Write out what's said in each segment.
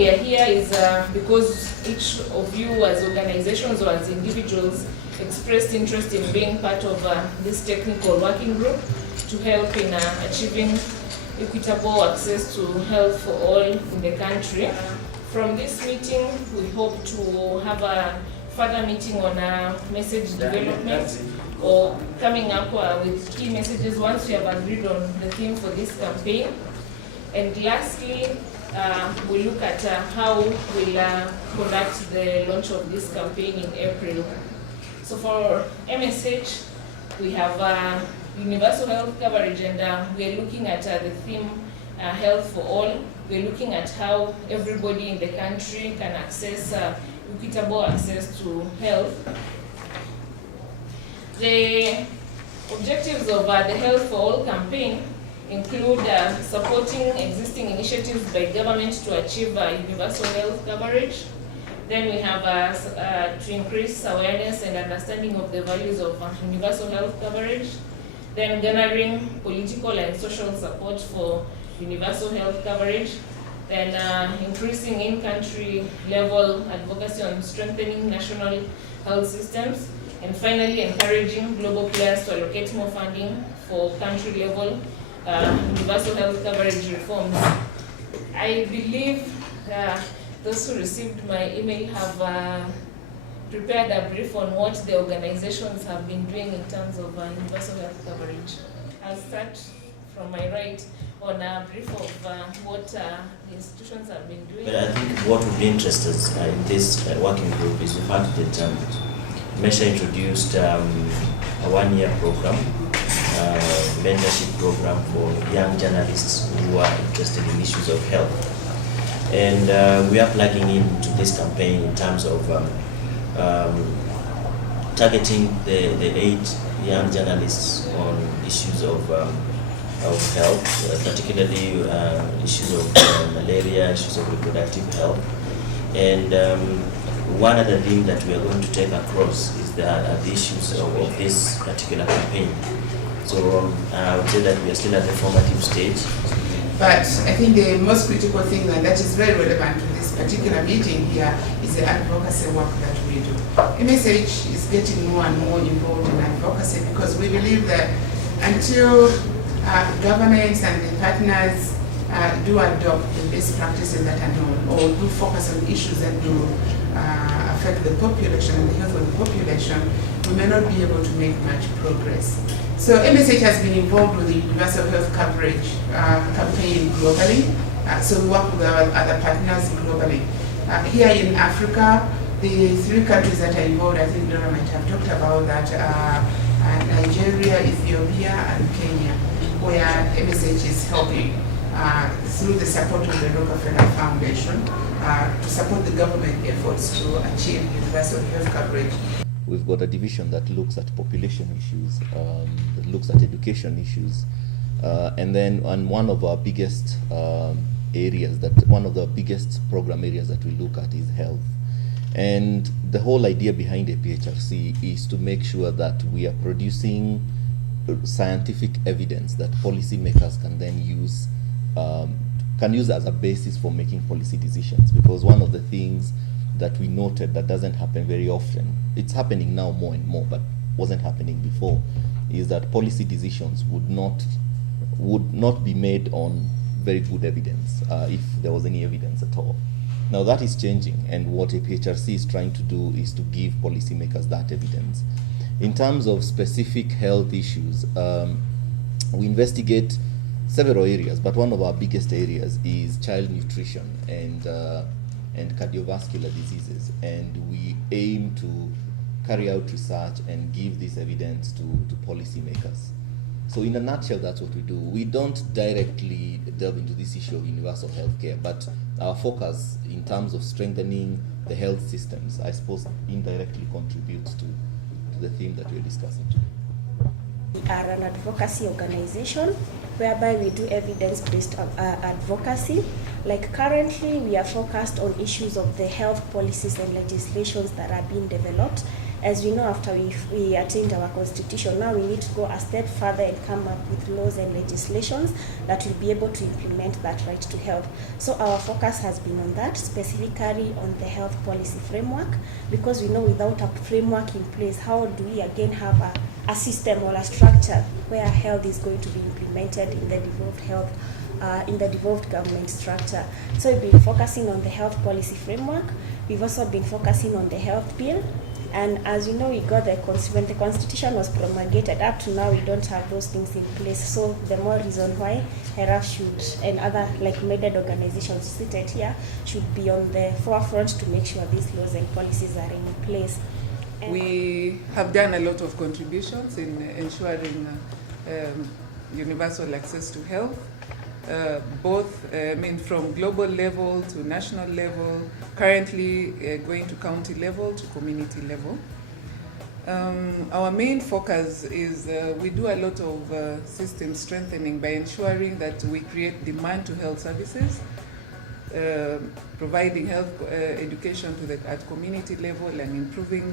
we are here is because each of you as organizations or as individuals expressed interest in being part of this technical working group to help in achieving equitable access to health for all in the country. From this meeting, we hope to have a further meeting on message development or coming up with key messages once we have agreed on the theme for this campaign. And lastly, we look at how we'll conduct the launch of this campaign in April. So for MSH, we have universal health coverage, and we're looking at the theme health for all. We're looking at how everybody in the country can access equitable access to health. The objectives of the Health for All campaign include supporting existing initiatives by government to achieve universal health coverage. Then we have to increase awareness and understanding of the values of universal health coverage. Then garnering political and social support for universal health coverage. Then increasing in-country level advocacy on strengthening national health systems. And finally, encouraging global players to allocate more funding for country level universal health coverage reforms. I believe those who received my email have prepared a brief on what the organizations have been doing in terms of universal health coverage. I'll start from my right on a brief of what the institutions have been doing. But I think what would be interested in this working group is the fact that MESHA introduced a one-year program, mentorship program for young journalists who are interested in issues of health. And we are plugging into this campaign in terms of targeting the 8 young journalists on issues of health, particularly issues of malaria, issues of reproductive health. And one other thing that we are going to take across is the issues of this particular campaign. So I would say that we are still at the formative stage. But I think the most critical thing, and that is very relevant to this particular meeting here, is the advocacy work that we do. MSH is getting more and more involved in advocacy because we believe that until governments and the partners do adopt the best practices that are known or do focus on issues that do affect the population and the health of the population, we may not be able to make much progress. So MSH has been involved with the universal health coverage campaign globally. So we work with our other partners globally. Here in Africa, the 3 countries that are involved, I think Dora might have talked about that, Nigeria, Ethiopia, and Kenya, where MSH is helping through the support of the Rockefeller Foundation to support the government efforts to achieve universal health coverage. We've got a division that looks at population issues, that looks at education issues, and then on one of our biggest one of the biggest program areas that we look at is health. And the whole idea behind APHRC is to make sure that we are producing scientific evidence that policymakers can then use as a basis for making policy decisions. Because one of the things that we noted that doesn't happen very often, it's happening now more and more, but wasn't happening before, is that policy decisions would not be made on very good evidence, if there was any evidence at all. Now that is changing, and what APHRC is trying to do is to give policymakers that evidence. In terms of specific health issues, we investigate several areas, but one of our biggest areas is child nutrition and cardiovascular diseases, and we aim to carry out research and give this evidence to policymakers. So in a nutshell, that's what we do. We don't directly delve into this issue of universal healthcare, but our focus in terms of strengthening the health systems, I suppose, indirectly contributes to the theme that we're discussing today. We are an advocacy organization whereby we do evidence-based advocacy. Like currently, we are focused on issues of the health policies and legislations that are being developed As we know, after we attained our constitution, now we need to go a step further and come up with laws and legislations that will be able to implement that right to health. So our focus has been on that, specifically on the health policy framework, because we know without a framework in place, how do we again have a system or a structure where health is going to be implemented in the devolved health, in the devolved government structure. So we've been focusing on the health policy framework. We've also been focusing on the health bill. And as you know, we got when the constitution was promulgated, up to now we don't have those things in place. So the more reason why HERA should, and other like-minded organizations seated here, should be on the forefront to make sure these laws and policies are in place. And we have done a lot of contributions in ensuring universal access to health, both from global level to national level, currently going to county level to community level. Our main focus is we do a lot of system strengthening by ensuring that we create demand to health services, providing health education at community level and improving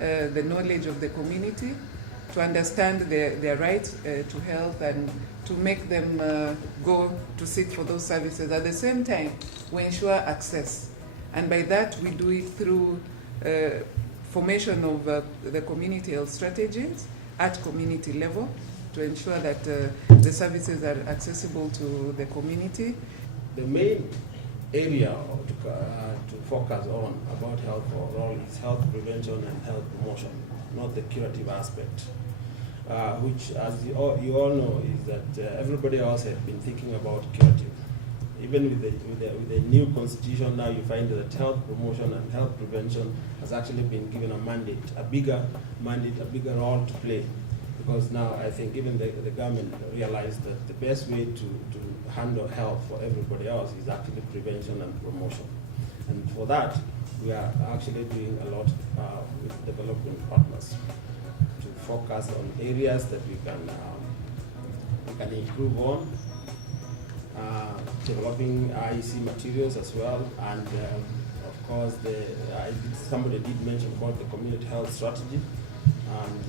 the knowledge of the community to understand their right to health and to make them go to seek for those services. At the same time, we ensure access. And by that, we do it through formation of the community health strategies at community level to ensure that the services are accessible to the community. The main area to focus on about health overall is health prevention and health promotion, not the curative aspect. Which, as you all know, is that everybody else has been thinking about curative. Even with the new constitution, now you find that health promotion and health prevention has actually been given a mandate, a bigger role to play. Because now I think even the government realized that the best way to handle health for everybody else is actually prevention and promotion. And for that, we are actually doing a lot with development partners to focus on areas that we can improve on, developing IEC materials as well, and of course somebody did mention about the community health strategy, and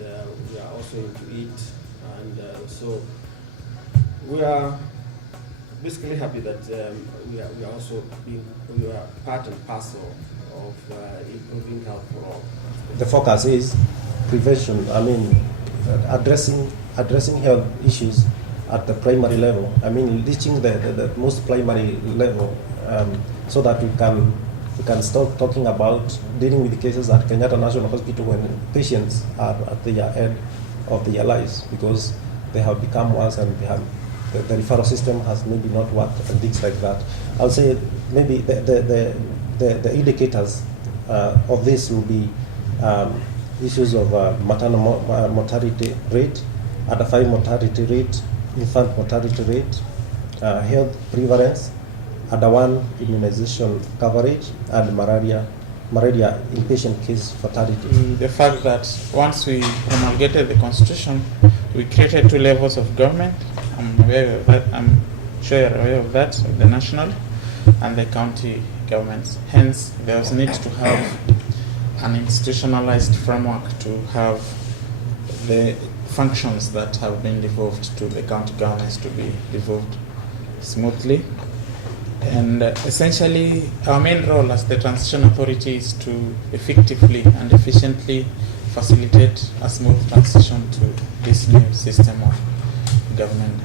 we are also into it, and so we are basically happy that we are also we are part and parcel of improving health for all. The focus is prevention. I mean, addressing health issues at the primary level. I mean, reaching the most primary level, so that we can start talking about dealing with the cases at Kenyatta National Hospital when patients are at the end of their lives because they have become worse and they have, the referral system has maybe not worked and things like that. I'll say maybe the indicators of this will be issues of maternal mortality rate, adult mortality rate, infant mortality rate, health prevalence, under-one immunization coverage, and malaria inpatient case fatality. The fact that once we promulgated the constitution, we created 2 levels of government. I'm aware of that. I'm sure you're aware of that, of the national and the county governments. Hence, there was need to have an institutionalized framework to have the functions that have been devolved to the county governments to be devolved smoothly. And essentially, our main role as the transition authority is to effectively and efficiently facilitate a smooth transition to this new system of government.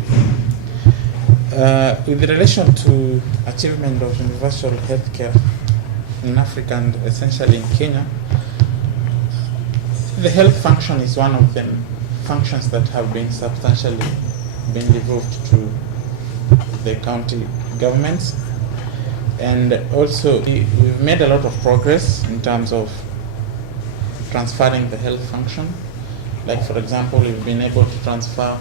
With relation to achievement of universal healthcare in Africa and essentially in Kenya, the health function is one of the functions that have been substantially devolved to the county governments. And also, we've made a lot of progress in terms of transferring the health function. Like, for example, we've been able to transfer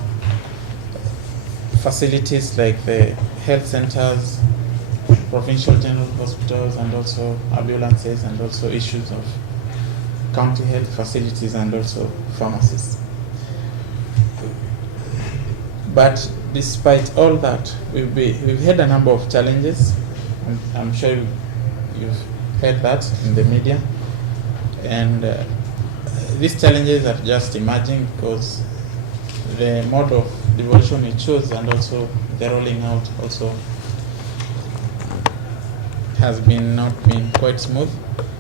facilities like the health centers, provincial general hospitals, and also ambulances, and also issues of county health facilities and also pharmacies. But despite all that, we've had a number of challenges. I'm sure you've heard that in the media. And these challenges are just emerging because the mode of devolution we choose and also the rolling out also has not been quite smooth.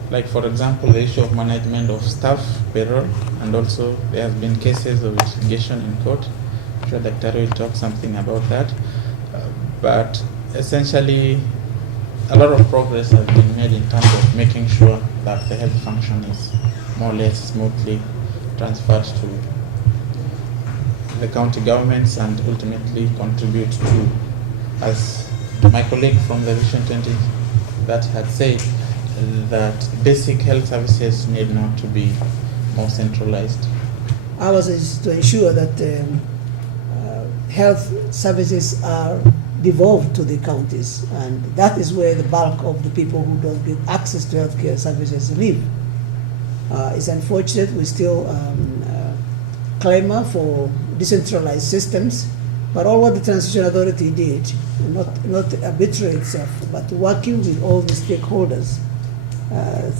Like for example, the issue of management of staff payroll, and also there has been cases of litigation in court. I'm sure Dr. will talk something about that. But essentially, a lot of progress has been made in terms of making sure that the health function is more or less smoothly transferred to the county governments and ultimately contribute to, as my colleague from the Vision 20 that had said, that basic health services need not to be more centralized. Ours is to ensure that health services are devolved to the counties, and that is where the bulk of the people who don't get access to healthcare services live. It's unfortunate we still clamor for decentralized systems, but all what the Transition Authority did, not arbitrary itself, but working with all the stakeholders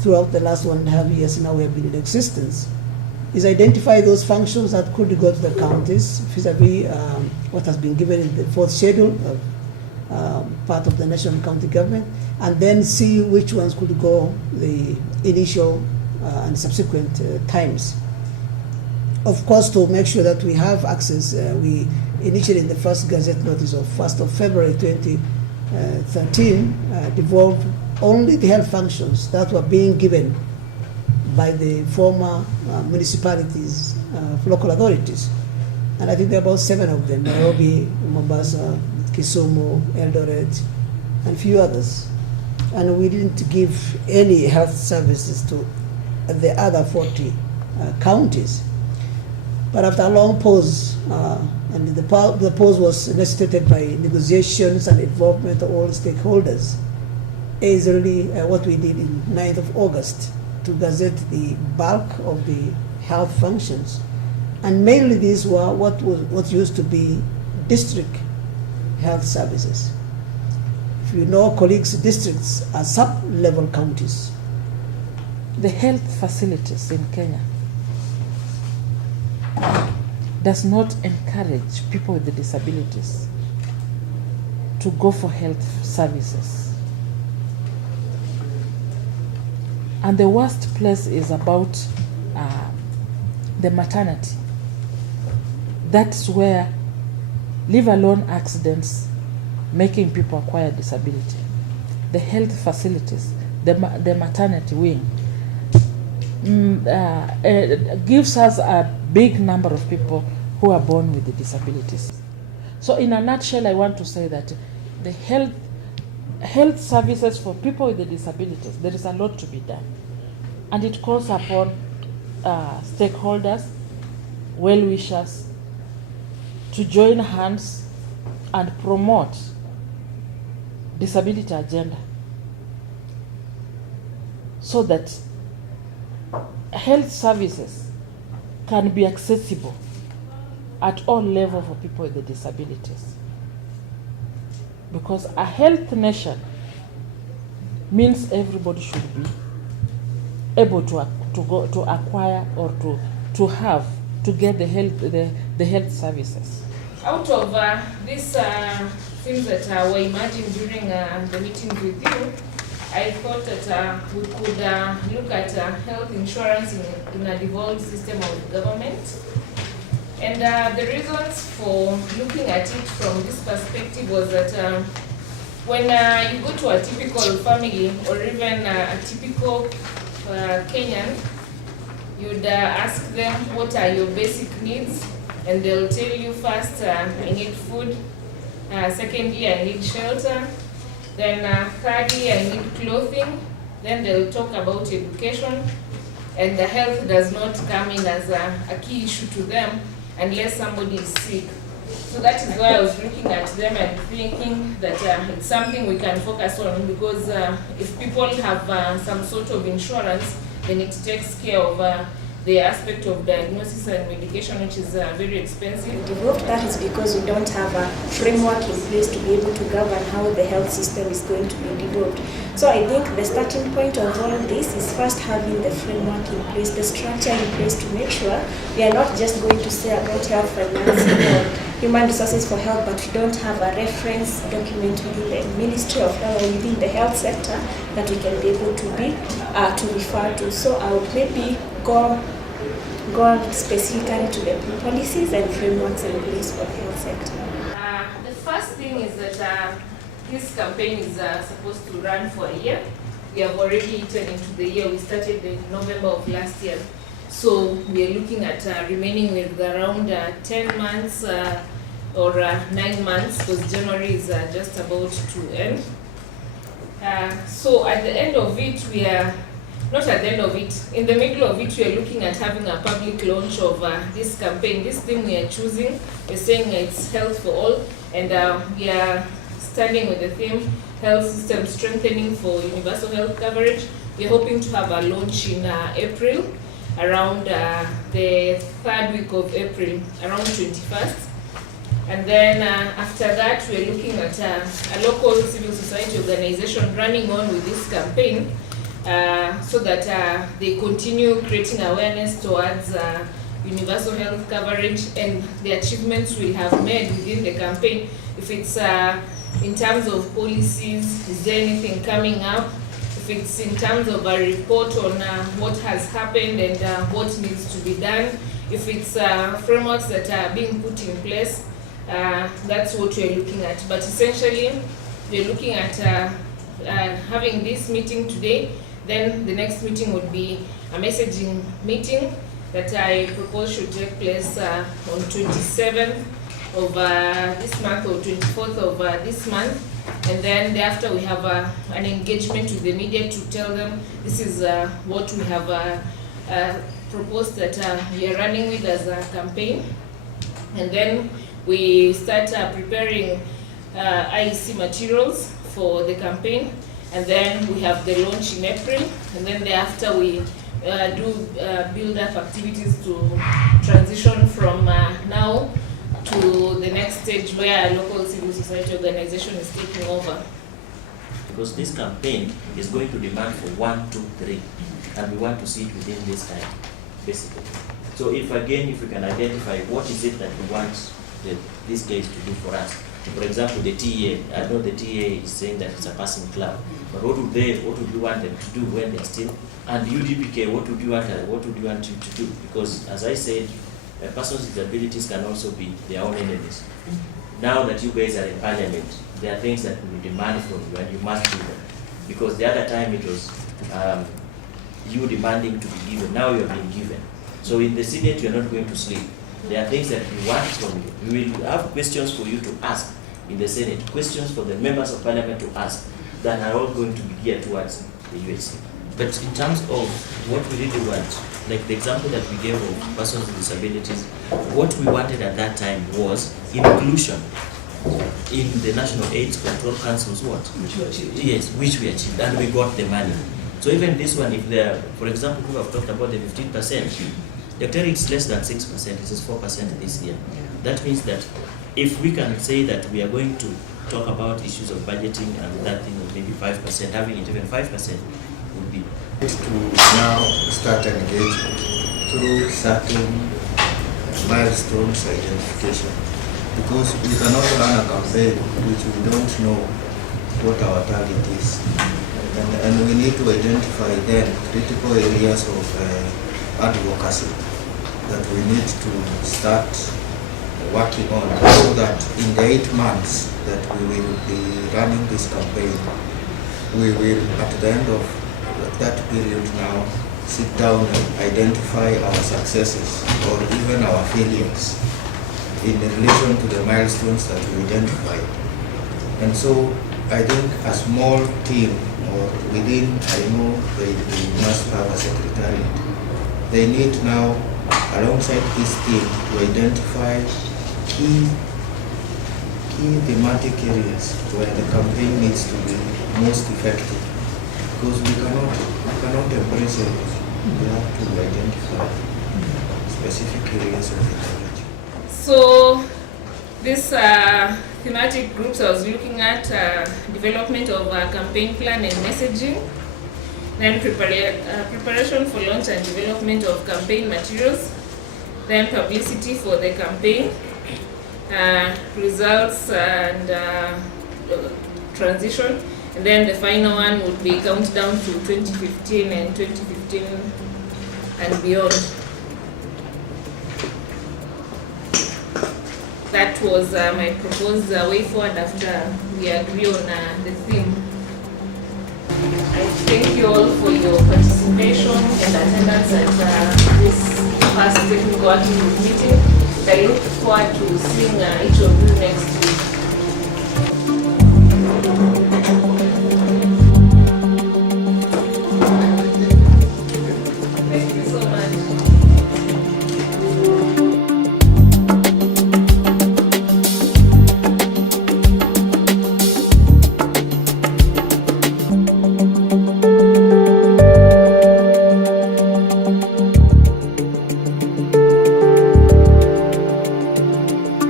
throughout the last 1.5 years now we have been in existence, is identify those functions that could go to the counties vis-a-vis what has been given in the 4th schedule of part of the national county government, and then see which ones could go the initial and subsequent times. Of course, to make sure that we have access, we initially in the first Gazette notice of 1st of February 2013 devolved only the health functions that were being given by the former municipalities, local authorities. And I think there are about 7 of them: Nairobi, Mombasa, Kisumu, Eldoret, and a few others. And we didn't give any health services to the other 40 counties. But after a long pause, and the pause was necessitated by negotiations and involvement of all stakeholders, is really what we did in 9th of August to gazette the bulk of the health functions. And mainly these were what used to be district health services. If you know, colleagues, districts are sub-level counties. The health facilities in Kenya does not encourage people with disabilities to go for health services. And the worst place is about the maternity. That's where, leave alone accidents, making people acquire disability. The health facilities, the maternity wing, gives us a big number of people who are born with the disabilities. So in a nutshell, I want to say that the health services for people with the disabilities, there is a lot to be done. And it calls upon stakeholders, well-wishers, to join hands and promote disability agenda so that health services can be accessible at all levels for people with the disabilities. Because a health nation means everybody should be able to acquire or to get the health services. Out of these things that were emerging during the meetings with you, I thought that we could look at health insurance in a devolved system of government. And the reasons for looking at it from this perspective was that when you go to a typical family or even a typical Kenyan, you'd ask them, what are your basic needs? And they'll tell you first, I need food. Secondly, I need shelter. Then thirdly, I need clothing. Then they'll talk about education. And the health does not come in as a key issue to them unless somebody is sick. So that is why I was looking at them and thinking that it's something we can focus on, because if people have some sort of insurance, then it takes care of the aspect of diagnosis and medication, which is very expensive. Developed that is because we don't have a framework in place to be able to govern how the health system is going to be developed. So I think the starting point of all of this is first having the framework in place, the structure in place to make sure we are not just going to say about health financing or human resources for health, but we don't have a reference document within the Ministry of Health or within the health sector that we can be able to refer to. So I would maybe go specifically to the policies and frameworks in place for the health sector. The first thing is that this campaign is supposed to run for a year. We have already eaten into the year. We started in November of last year. So we are looking at remaining with around 10 months or 9 months, because January is just about to end. So at the end of it, we are not at the end of it. In the middle of it, we are looking at having a public launch of this campaign. This theme we are choosing, we're saying it's health for all, and we are standing with the theme health system strengthening for universal health coverage. We're hoping to have a launch in April, around the 3rd week of April, around 21st. And then after that, we're looking at a local civil society organization running on with this campaign, so that they continue creating awareness towards universal health coverage and the achievements we have made within the campaign. If it's in terms of policies, is there anything coming up? If it's in terms of a report on what has happened and what needs to be done. If it's frameworks that are being put in place, that's what we're looking at. But essentially, we're looking at having this meeting today. Then the next meeting would be a messaging meeting that I propose should take place on 27th of this month or 24th of this month. And then thereafter we have an engagement with the media to tell them this is what we have proposed that we are running with as a campaign. And then we start preparing IEC materials for the campaign. And then we have the launch in April, and then thereafter we do build-up activities to transition from now to the next stage where a local civil society organization is taking over. Because this campaign is going to demand for 1, 2, 3, and we want to see it within this time, basically. So if we can identify what is it that we want these guys to do for us. For example, the TEA, I know the TEA is saying that it's a passing club, but what would you want them to do when they're still? And UDPK, what would you want you to do? Because as I said, persons with disabilities can also be their own enemies. Now that you guys are in parliament, there are things that we demand from you, and you must do them. Because the other time it was you demanding to be given. Now you are being given. So in the Senate, you are not going to sleep. There are things that we want from you. We will have questions for you to ask in the Senate, questions for the members of Parliament to ask that are all going to be geared towards the UHC. But in terms of what we really want, like the example that we gave of persons with disabilities, what we wanted at that time was inclusion in the National AIDS Control Council's what? Which we achieved. Yes, which we achieved, and we got the money. So even this one, if there, for example, who have talked about the 15%, Dr. it's less than 6%, it is 4% this year. That means that if we can say that we are going to talk about issues of budgeting and that thing of maybe 5%, having it even 5% would be. Is to now start engaging through certain milestones identification, because we cannot run a campaign which we don't know what our target is, and we need to identify then critical areas of advocacy that we need to start working on, so that in the 8 months that we will be running this campaign, we will at the end of that period now sit down and identify our successes or even our failures in relation to the milestones that we identified. And so I think a small team, or within, I know they must have a secretariat, they need now, alongside this team, to identify key thematic areas where the campaign needs to be most effective. Because we cannot embrace it. We have to identify specific areas of intervention? So this thematic groups I was looking at development of a campaign plan and messaging, then preparation for launch and development of campaign materials, then publicity for the campaign, results and transition, and then the final one would be countdown to 2015 and 2015 and beyond. That was my proposed way forward after we agree on the theme. I thank you all for your participation and attendance at this first technical working group meeting. I look forward to seeing each of you next week.